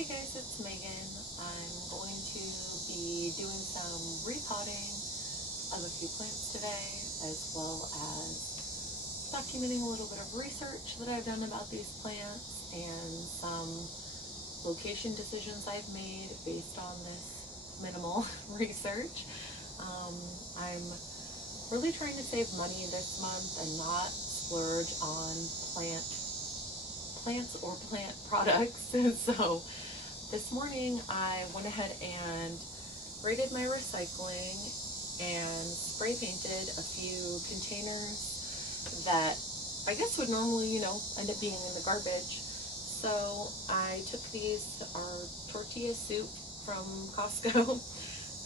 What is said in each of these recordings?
Hey guys, it's Megan. I'm going to be doing some repotting of a few plants today, as well as documenting a little bit of research that I've done about these plants and some location decisions I've made based on this minimal research. I'm really trying to save money this month and not splurge on plants or plant products. So this morning I went ahead and raided my recycling and spray painted a few containers that I guess would normally, end up being in the garbage. So I took these, our tortilla soup from Costco.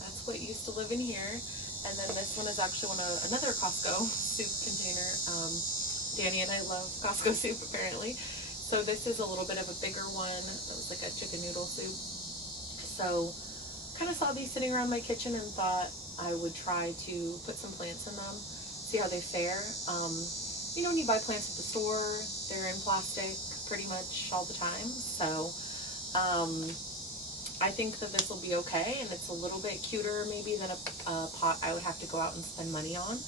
That's what used to live in here. And then this one is actually another Costco soup container. Danny and I love Costco soup apparently. So this is a little bit of a bigger one. It was like a chicken noodle soup. So kind of saw these sitting around my kitchen and thought I would try to put some plants in them, see how they fare. When you buy plants at the store, they're in plastic pretty much all the time. So I think that this will be okay, and it's a little bit cuter maybe than a pot I would have to go out and spend money on.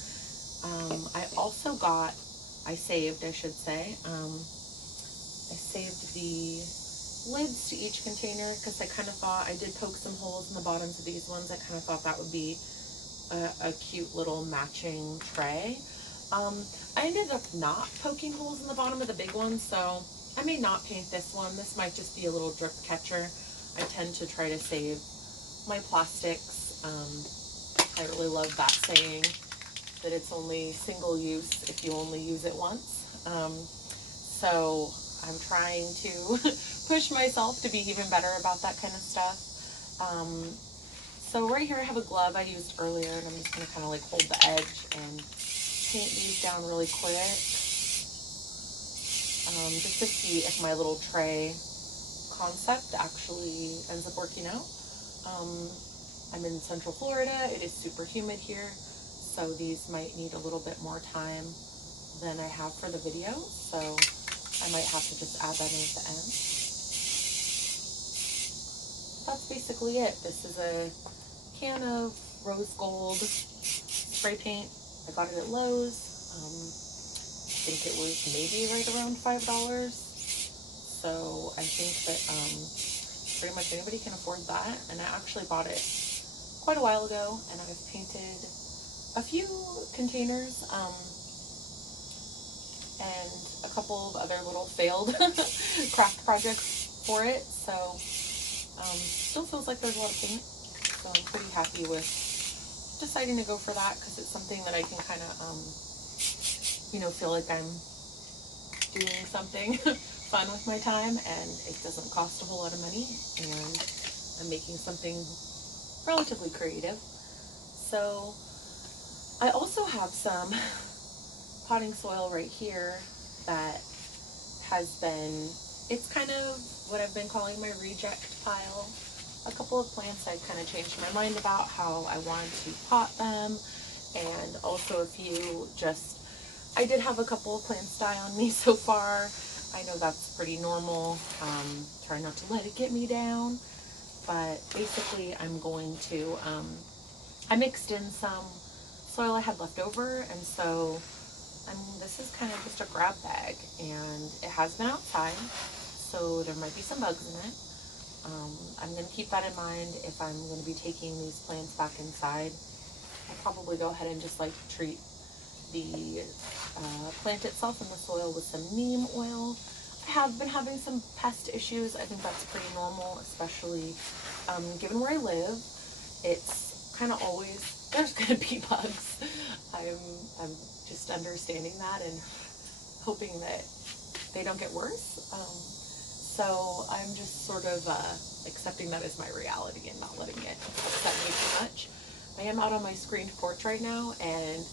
I saved the lids to each container because I kind of thought, I did poke some holes in the bottoms of these ones. I kind of thought that would be a cute little matching tray. I ended up not poking holes in the bottom of the big ones, so I may not paint this one. This might just be a little drip catcher. I tend to try to save my plastics. I really love that saying that it's only single use if you only use it once. So I'm trying to push myself to be even better about that kind of stuff. So right here I have a glove I used earlier, and I'm just going to kind of like hold the edge and paint these down really quick, just to see if my little tray concept actually ends up working out. I'm in Central Florida. It is super humid here, so these might need a little bit more time than I have for the video, so I might have to just add that in at the end. That's basically it. This is a can of rose gold spray paint. I got it at Lowe's. I think it was maybe right around $5. So I think that pretty much anybody can afford that. And I actually bought it quite a while ago, and I've painted a few containers and a couple of other little failed craft projects for it. So still feels like there's a lot of paint. So I'm pretty happy with deciding to go for that because it's something that I can kind of, feel like I'm doing something fun with my time, and it doesn't cost a whole lot of money, and I'm making something relatively creative. So I also have some potting soil right here that it's kind of what I've been calling my reject pile. A couple of plants I've kind of changed my mind about how I wanted to pot them, and also a few I did have a couple of plants die on me so far. I know that's pretty normal. Try not to let it get me down, but basically I'm going to, I mixed in some soil I had left over, and so this is kind of just a grab bag, and it has been outside, so there might be some bugs in it. I'm going to keep that in mind if I'm going to be taking these plants back inside. I'll probably go ahead and just treat the plant itself in the soil with some neem oil. I have been having some pest issues. I think that's pretty normal, especially given where I live. It's kind of always, there's going to be bugs. I'm just understanding that and hoping that they don't get worse. So I'm just sort of accepting that as my reality and not letting it upset me too much. I am out on my screened porch right now, and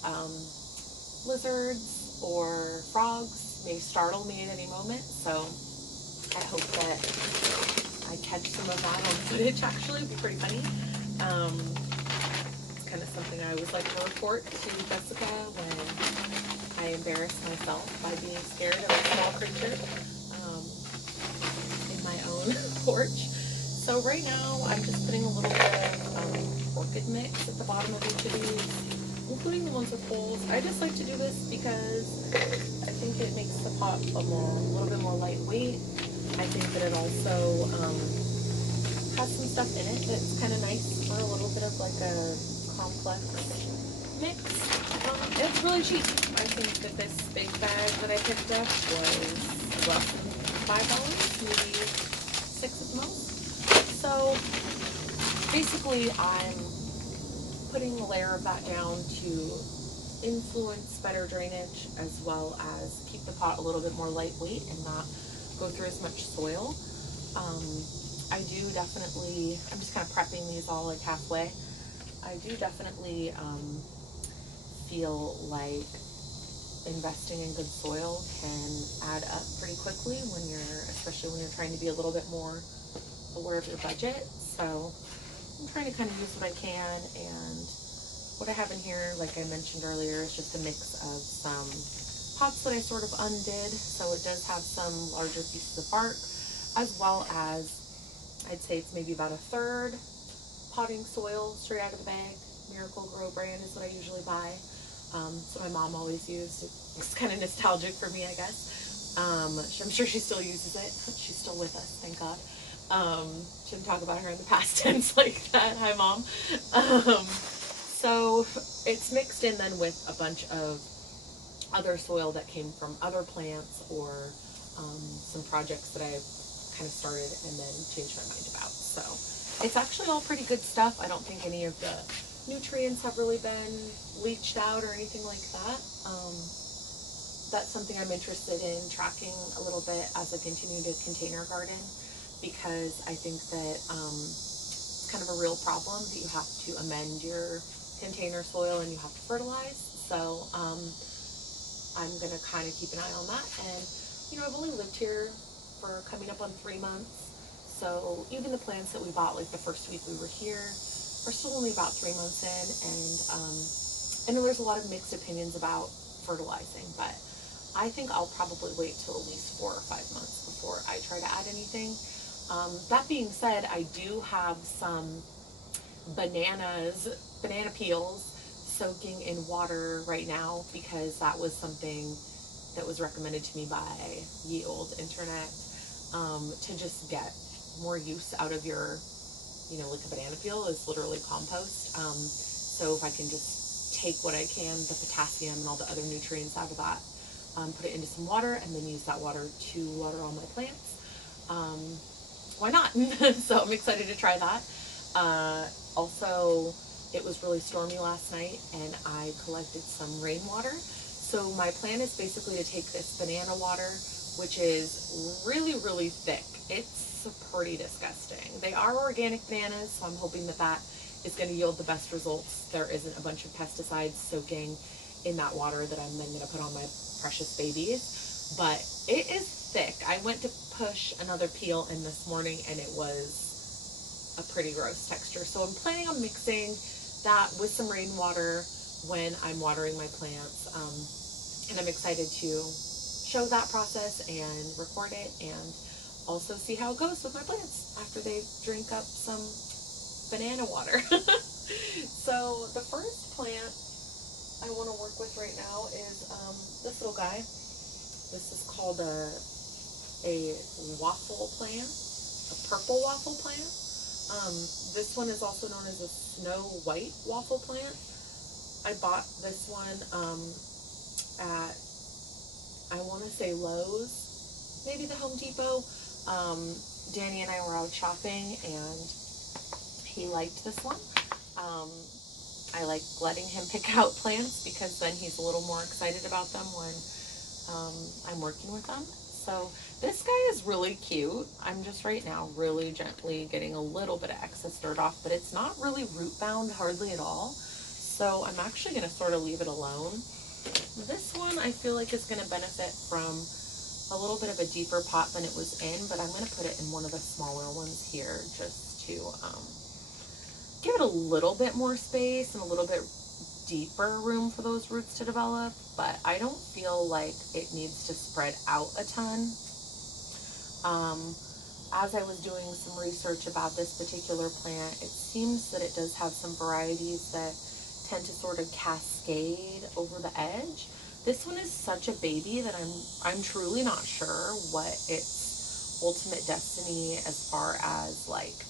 lizards or frogs may startle me at any moment, so I hope that I catch some of that on footage. Actually, it'd be pretty funny. It's kind of something I always like to report to Jessica when I embarrass myself by being scared of a small creature in my own porch. So right now I'm just putting a little bit of orchid mix at the bottom of each of these, including the ones with holes. I just like to do this because I think it makes the pot a little bit more lightweight. I think that it also has some stuff in it that's kind of nice for a little bit of like a complex mix. It's really cheap. I think that this big bag that I picked up was roughly $5, maybe six at the most. So basically I'm putting a layer of that down to influence better drainage as well as keep the pot a little bit more lightweight and not go through as much soil. I do definitely, I'm just kind of prepping these all like halfway. I do definitely feel like investing in good soil can add up pretty quickly when especially when you're trying to be a little bit more aware of your budget. So I'm trying to kind of use what I can, and what I have in here, like I mentioned earlier, is just a mix of some pots that I sort of undid. So it does have some larger pieces of bark, as well as I'd say it's maybe about a third potting soil straight out of the bag. Miracle Grow brand is what I usually buy. So my mom always used. It's kind of nostalgic for me, I guess. I'm sure she still uses it. She's still with us, thank God. Shouldn't talk about her in the past tense like that. Hi, Mom. So it's mixed in then with a bunch of other soil that came from other plants or some projects that I've kind of started and then changed my mind about. So it's actually all pretty good stuff. I don't think any of the nutrients have really been leached out or anything like that. That's something I'm interested in tracking a little bit as I continue to container garden, because I think that it's kind of a real problem that you have to amend your container soil and you have to fertilize. So I'm going to kind of keep an eye on that. And, you know, I've only lived here for coming up on 3 months. So even the plants that we bought like the first week we were here are still only about 3 months in. And I know there's a lot of mixed opinions about fertilizing, but I think I'll probably wait till at least 4 or 5 months before I try to add anything. That being said, I do have some banana peels soaking in water right now, because that was something that was recommended to me by ye old internet, to just get more use out of your, you know, like a banana peel is literally compost. So if I can just take what I can, the potassium and all the other nutrients out of that, put it into some water and then use that water to water all my plants, why not? So I'm excited to try that. Also, it was really stormy last night and I collected some rainwater. So my plan is basically to take this banana water, which is really, really thick. It's pretty disgusting. They are organic bananas, so I'm hoping that that is going to yield the best results. There isn't a bunch of pesticides soaking in that water that I'm then going to put on my precious babies. But it is thick. I went to push another peel in this morning and it was a pretty gross texture. So I'm planning on mixing that with some rainwater when I'm watering my plants. And I'm excited to show that process and record it, and also see how it goes with my plants after they drink up some banana water. So the first plant I want to work with right now is this little guy. This is called a waffle plant, a purple waffle plant. This one is also known as a snow white waffle plant. I bought this one at, I want to say Lowe's, maybe the Home Depot. Danny and I were out shopping and he liked this one. I like letting him pick out plants because then he's a little more excited about them when I'm working with them. So this guy is really cute. I'm just right now really gently getting a little bit of excess dirt off, but it's not really root bound hardly at all. So I'm actually going to sort of leave it alone. This one I feel like is going to benefit from a little bit of a deeper pot than it was in, but I'm going to put it in one of the smaller ones here just to give it a little bit more space and a little bit deeper room for those roots to develop, but I don't feel like it needs to spread out a ton. as I was doing some research about this particular plant, it seems that it does have some varieties that tend to sort of cascade over the edge. This one is such a baby that I'm truly not sure what its ultimate destiny as far as like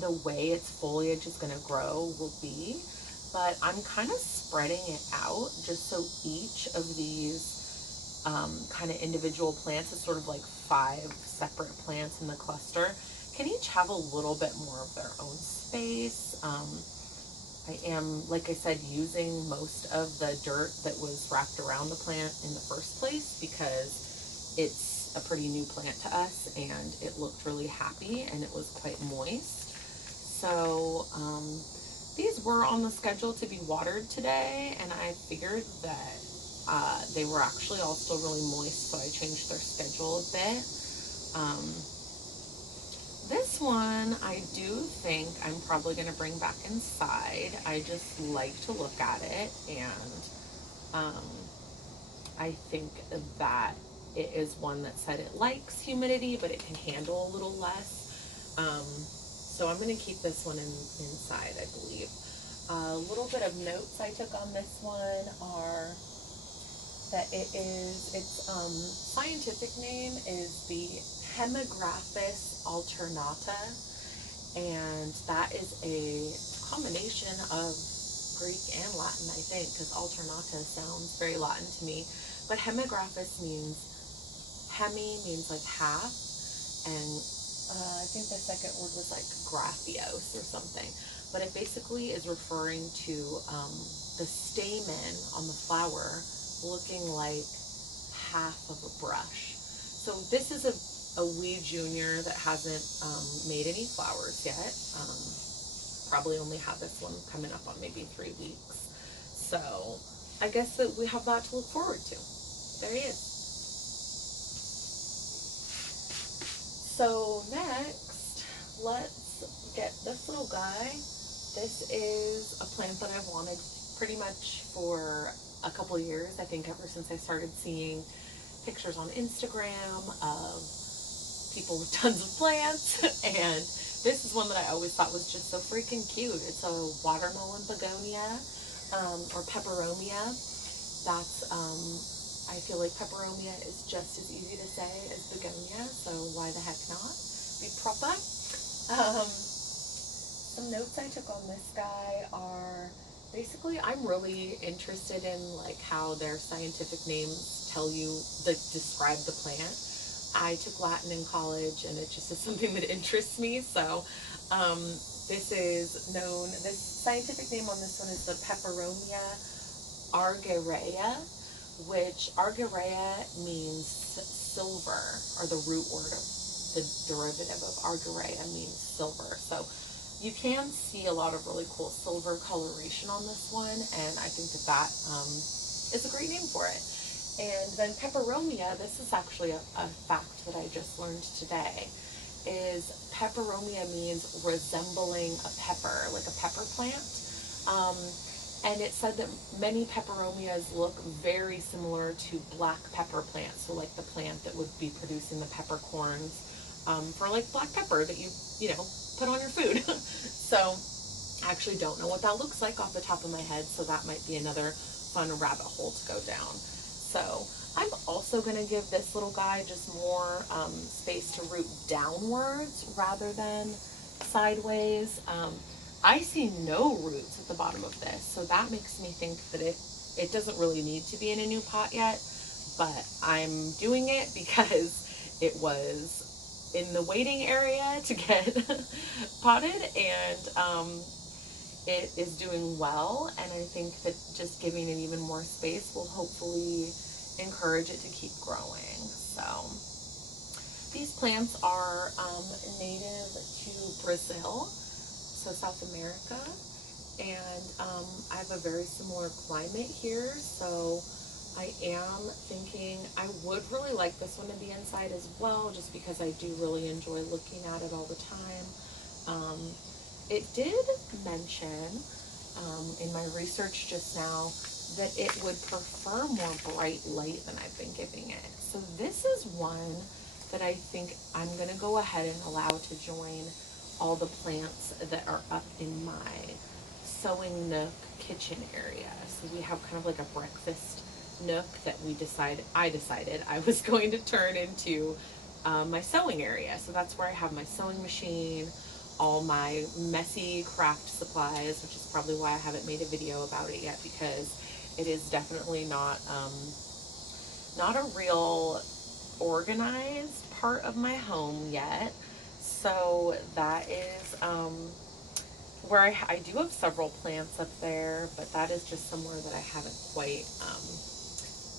the way its foliage is going to grow will be. But I'm kind of spreading it out just so each of these kind of individual plants is sort of like 5 separate plants in the cluster can each have a little bit more of their own space. I am, like I said, using most of the dirt that was wrapped around the plant in the first place because it's a pretty new plant to us and it looked really happy and it was quite moist. So these were on the schedule to be watered today, and I figured that they were actually all still really moist, so I changed their schedule a bit. This one, I do think I'm probably going to bring back inside. I just like to look at it, and I think that it is one that said it likes humidity, but it can handle a little less. So I'm going to keep this one inside, I believe. A little bit of notes I took on this one are that its scientific name is the Hemigraphis alternata, and that is a combination of Greek and Latin, I think, because alternata sounds very Latin to me. But hemigraphis means like half, and I think the second word was like graphios or something. But it basically is referring to the stamen on the flower looking like half of a brush. So this is a weed junior that hasn't made any flowers yet. Probably only have this one coming up on maybe 3 weeks. So I guess that we have that to look forward to. There he is. So next, let's get this little guy. This is a plant that I've wanted pretty much for a couple of years. I think ever since I started seeing pictures on Instagram of people with tons of plants. And this is one that I always thought was just so freaking cute. It's a watermelon begonia, or peperomia. That's, I feel like peperomia is just as easy to say as begonia, so why the heck not? Be proper. Some notes I took on this guy are basically I'm really interested in like how their scientific names tell you, like describe the plant. I took Latin in college and it just is something that interests me. So this scientific name on this one is the Peperomia argyrea, which argyrea means silver, or the root word of the derivative of argyrea means silver. So you can see a lot of really cool silver coloration on this one, and I think that is a great name for it. And then peperomia, this is actually a fact that I just learned today, is peperomia means resembling a pepper, like a pepper plant. And it said that many peperomias look very similar to black pepper plants, so like the plant that would be producing the peppercorns for like black pepper that you know, put on your food. So I actually don't know what that looks like off the top of my head, so that might be another fun rabbit hole to go down. So I'm also going to give this little guy just more space to root downwards rather than sideways. I see no roots at the bottom of this, so that makes me think that it doesn't really need to be in a new pot yet, but I'm doing it because it was in the waiting area to get potted, and it is doing well, and I think that just giving it even more space will hopefully encourage it to keep growing. So these plants are native to Brazil, so South America, and I have a very similar climate here, so I am thinking I would really like this one to be inside as well, just because I do really enjoy looking at it all the time. It did mention in my research just now that it would prefer more bright light than I've been giving it. So this is one that I think I'm going to go ahead and allow to join all the plants that are up in my sewing nook kitchen area. So we have kind of like a breakfast nook that I decided I was going to turn into my sewing area. So that's where I have my sewing machine, all my messy craft supplies, which is probably why I haven't made a video about it yet, because it is definitely not a real organized part of my home yet. So that is where I do have several plants up there, but that is just somewhere that I haven't quite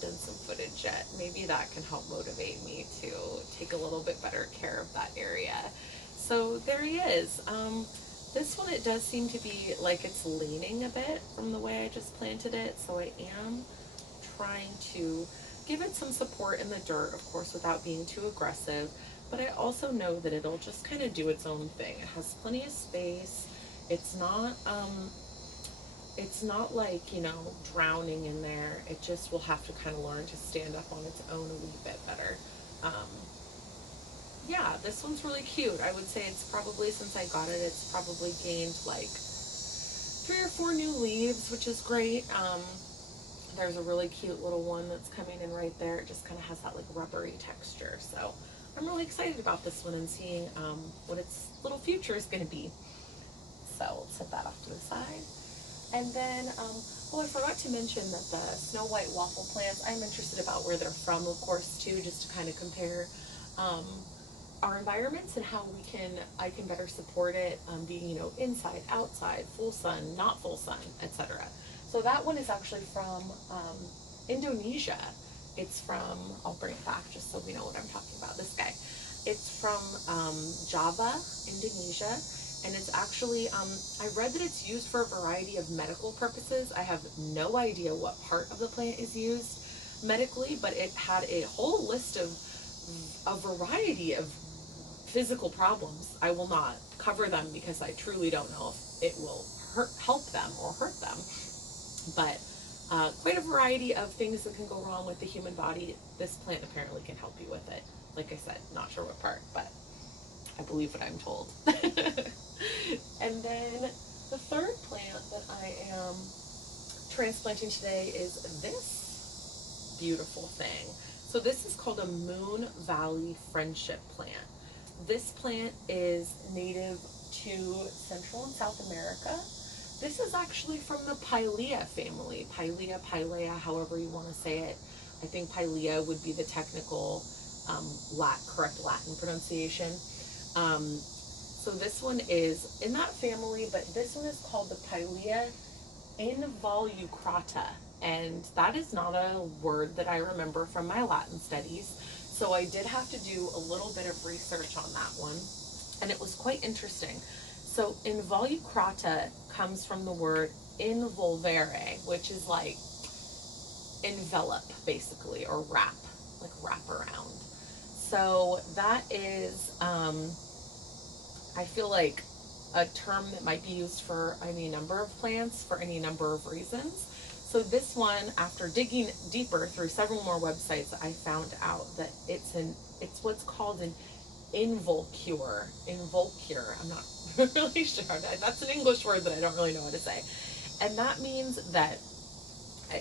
done some footage yet. Maybe that can help motivate me to take a little bit better care of that area. So there he is. This one, it does seem to be like it's leaning a bit from the way I just planted it, so I am trying to give it some support in the dirt, of course, without being too aggressive. But I also know that it'll just kind of do its own thing. It has plenty of space. It's not like, you know, drowning in there. It just will have to kind of learn to stand up on its own a wee bit better. Yeah, this one's really cute. I would say it's probably, since I got it, it's probably gained like 3 or 4 new leaves, which is great. There's a really cute little one that's coming in right there. It just kind of has that like rubbery texture. So I'm really excited about this one and seeing what its little future is going to be. So we'll set that off to the side. And then, I forgot to mention that the snow white waffle plants, I'm interested about where they're from, of course, too, just to kind of compare our environments and how I can better support it, being, you know, inside, outside, full sun, not full sun, etc. So that one is actually from Indonesia. It's from, I'll bring it back just so we know what I'm talking about, this guy. It's from Java, Indonesia, and it's actually, I read that it's used for a variety of medical purposes. I have no idea what part of the plant is used medically, but it had a whole list of a variety of physical problems. I will not cover them because I truly don't know if it will help them or hurt them. But quite a variety of things that can go wrong with the human body. This plant apparently can help you with it. Like I said, not sure what part, but I believe what I'm told. And then the third plant that I am transplanting today is this beautiful thing. So this is called a Moon Valley Friendship plant. This plant is native to Central and South America. This is actually from the Pilea family. Pilea, however you want to say it. I think Pilea would be the technical correct Latin pronunciation. So this one is in that family, but this one is called the Pilea involucrata, and that is not a word that I remember from my Latin studies. So I did have to do a little bit of research on that one, and it was quite interesting. So involucrata comes from the word involvere, which is like envelop, basically, or wrap, like wrap around. So that is, I feel like, a term that might be used for any number of plants for any number of reasons. So this one, after digging deeper through several more websites, I found out that it's what's called an involucre. I'm not really sure. That's an English word that I don't really know how to say. And that means that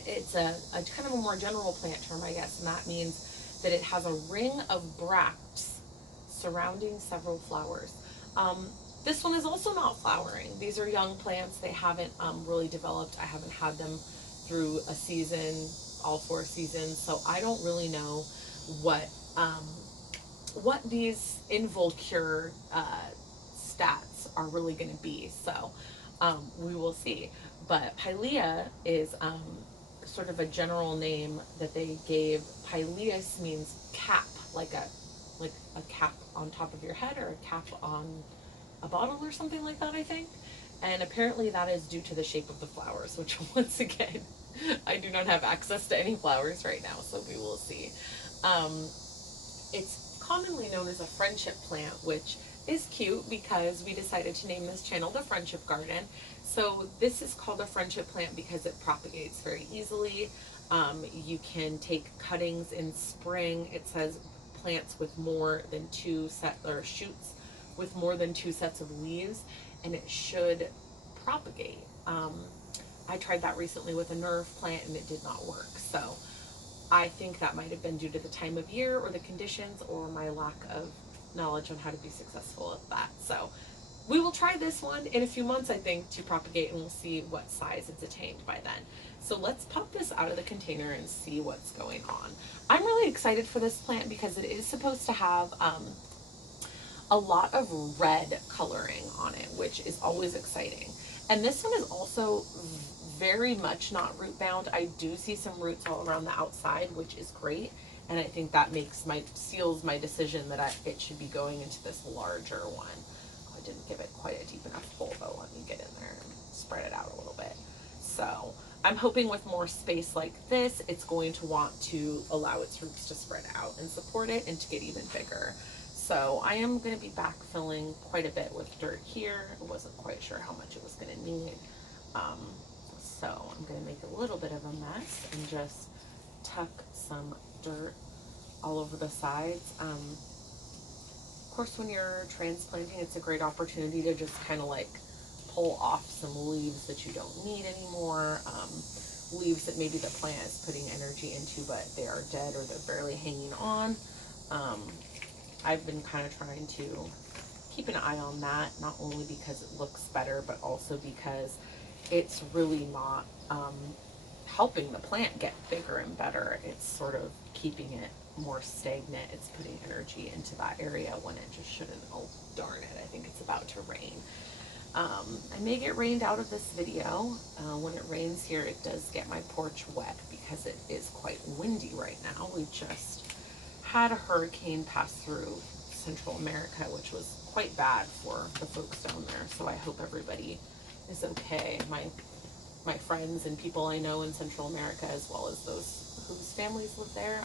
it's a kind of a more general plant term, I guess, and that means that it has a ring of bracts surrounding several flowers. This one is also not flowering. These are young plants. They haven't really developed. I haven't had them through a season, all 4 seasons, so I don't really know what these involucre stats are really going to be. So we will see. But Pilea is sort of a general name that they gave. Pileus means cap, like a cap on top of your head, or a cap on a bottle or something like that, I think. And apparently that is due to the shape of the flowers, which once again, I do not have access to any flowers right now, so we will see. It's commonly known as a friendship plant, which is cute because we decided to name this channel the Friendship Garden. So this is called a friendship plant because it propagates very easily. You can take cuttings in spring. It says plants with more than shoots with more than 2 sets of leaves, and it should propagate. I tried that recently with a nerve plant and it did not work. So I think that might have been due to the time of year or the conditions or my lack of knowledge on how to be successful at that. So we will try this one in a few months, I think, to propagate, and we'll see what size it's attained by then. So let's pop this out of the container and see what's going on. I'm really excited for this plant because it is supposed to have a lot of red coloring on it, which is always exciting. And this one is also very much not root bound. I do see some roots all around the outside, which is great. And I think that seals my decision that it should be going into this larger one. I didn't give it quite a deep enough hole though. Let me get in there and spread it out a little bit. So I'm hoping with more space like this, it's going to want to allow its roots to spread out and support it and to get even bigger. So I am going to be backfilling quite a bit with dirt here. I wasn't quite sure how much it was going to need. So I'm going to make a little bit of a mess and just tuck some dirt all over the sides. Of course, when you're transplanting, it's a great opportunity to just kind of like pull off some leaves that you don't need anymore. Leaves that maybe the plant is putting energy into, but they are dead or they're barely hanging on. I've been kind of trying to keep an eye on that, not only because it looks better, but also because it's really not helping the plant get bigger and better. It's sort of keeping it more stagnant. It's putting energy into that area when it just shouldn't. Oh, darn it. I think it's about to rain. I may get rained out of this video. When it rains here, it does get my porch wet because it is quite windy right now. We just had a hurricane pass through Central America, which was quite bad for the folks down there. So I hope everybody is okay. My friends and people I know in Central America, as well as those whose families live there,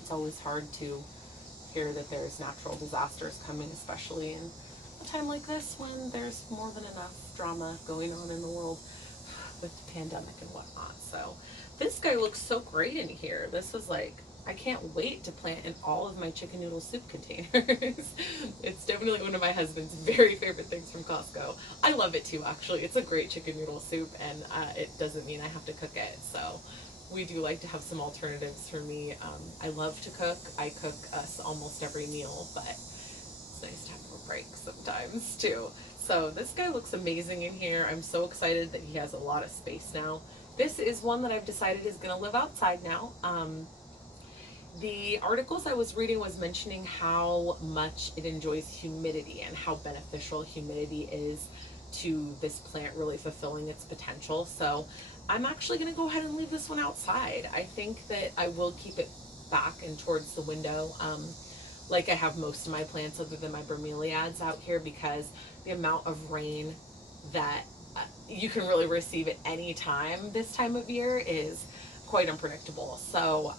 it's always hard to hear that there's natural disasters coming, especially in a time like this when there's more than enough drama going on in the world with the pandemic and whatnot. So this guy looks so great in here. This was like, I can't wait to plant in all of my chicken noodle soup containers. It's definitely one of my husband's very favorite things from Costco. I love it too, actually. It's a great chicken noodle soup, and it doesn't mean I have to cook it. So we do like to have some alternatives for me. I love to cook. I cook us almost every meal, but it's nice to have a break sometimes too. So this guy looks amazing in here. I'm so excited that he has a lot of space now. This is one that I've decided is going to live outside now. The articles I was reading was mentioning how much it enjoys humidity and how beneficial humidity is to this plant really fulfilling its potential. So I'm actually going to go ahead and leave this one outside. I think that I will keep it back and towards the window, like I have most of my plants other than my bromeliads out here, because the amount of rain that you can really receive at any time this time of year is quite unpredictable. So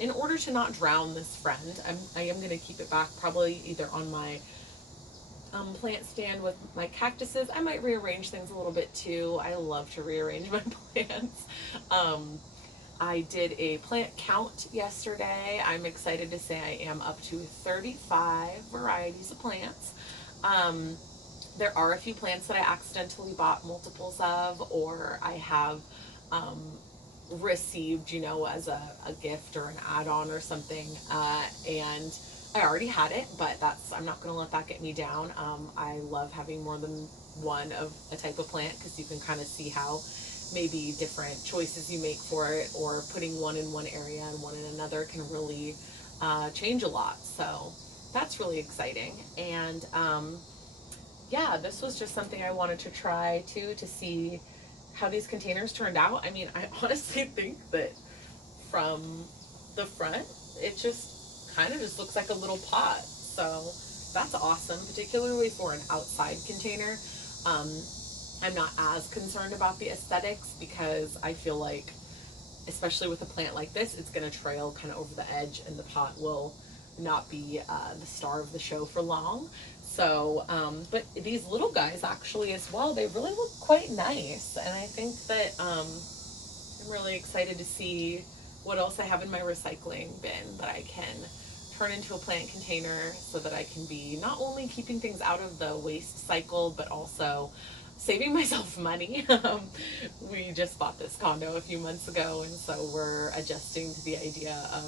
in order to not drown this friend, I am going to keep it back, probably either on my plant stand with my cactuses. I might rearrange things a little bit too. I love to rearrange my plants. I did a plant count yesterday. I'm excited to say I am up to 35 varieties of plants. There are a few plants that I accidentally bought multiples of, or I have received, you know, as a gift or an add-on or something, and I already had it, but I'm not going to let that get me down. I love having more than one of a type of plant, because you can kind of see how maybe different choices you make for it, or putting one in one area and one in another can really change a lot. So that's really exciting. And yeah, this was just something I wanted to try too, to see how these containers turned out. I mean, I honestly think that from the front, it just kind of just looks like a little pot. So that's awesome, particularly for an outside container. I'm not as concerned about the aesthetics, because I feel like, especially with a plant like this, it's going to trail kind of over the edge, and the pot will not be the star of the show for long. So, but these little guys actually as well, they really look quite nice. And I think that I'm really excited to see what else I have in my recycling bin that I can turn into a plant container so that I can be not only keeping things out of the waste cycle, but also saving myself money. We just bought this condo a few months ago, and so we're adjusting to the idea of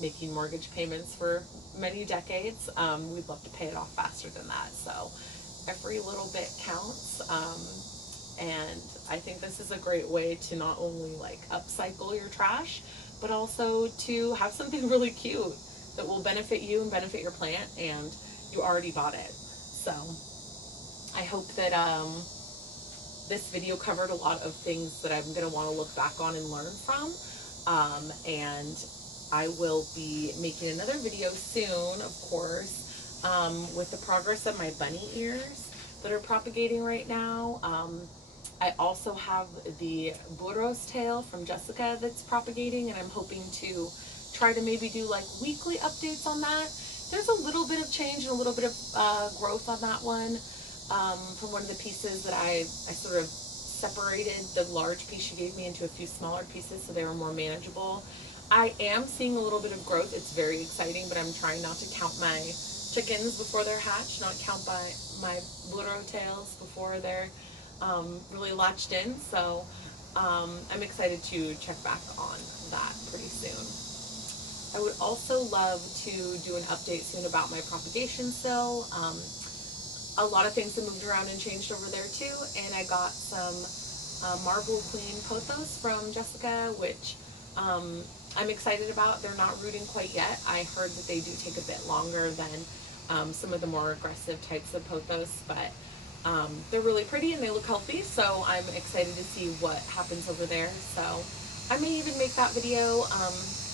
making mortgage payments for many decades. We'd love to pay it off faster than that. So every little bit counts. And I think this is a great way to not only like upcycle your trash, but also to have something really cute that will benefit you and benefit your plant, and you already bought it. So I hope that this video covered a lot of things that I'm going to want to look back on and learn from. And I will be making another video soon, of course, with the progress of my bunny ears that are propagating right now. I also have the burro's tail from Jessica that's propagating, and I'm hoping to try to maybe do like weekly updates on that. There's a little bit of change and a little bit of growth on that one from one of the pieces that I sort of separated the large piece she gave me into a few smaller pieces so they were more manageable. I am seeing a little bit of growth. It's very exciting, but I'm trying not to count my chickens before they're hatched, not count by my burro tails before they're really latched in. So I'm excited to check back on that pretty soon. I would also love to do an update soon about my propagation sill. A lot of things have moved around and changed over there too, and I got some Marble Queen pothos from Jessica, which I'm excited about. They're not rooting quite yet. I heard that they do take a bit longer than some of the more aggressive types of pothos, but they're really pretty and they look healthy, so I'm excited to see what happens over there. So I may even make that video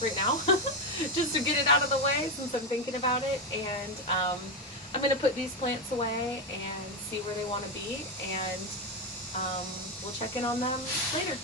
right now just to get it out of the way since I'm thinking about it. And I'm going to put these plants away and see where they want to be, and we'll check in on them later.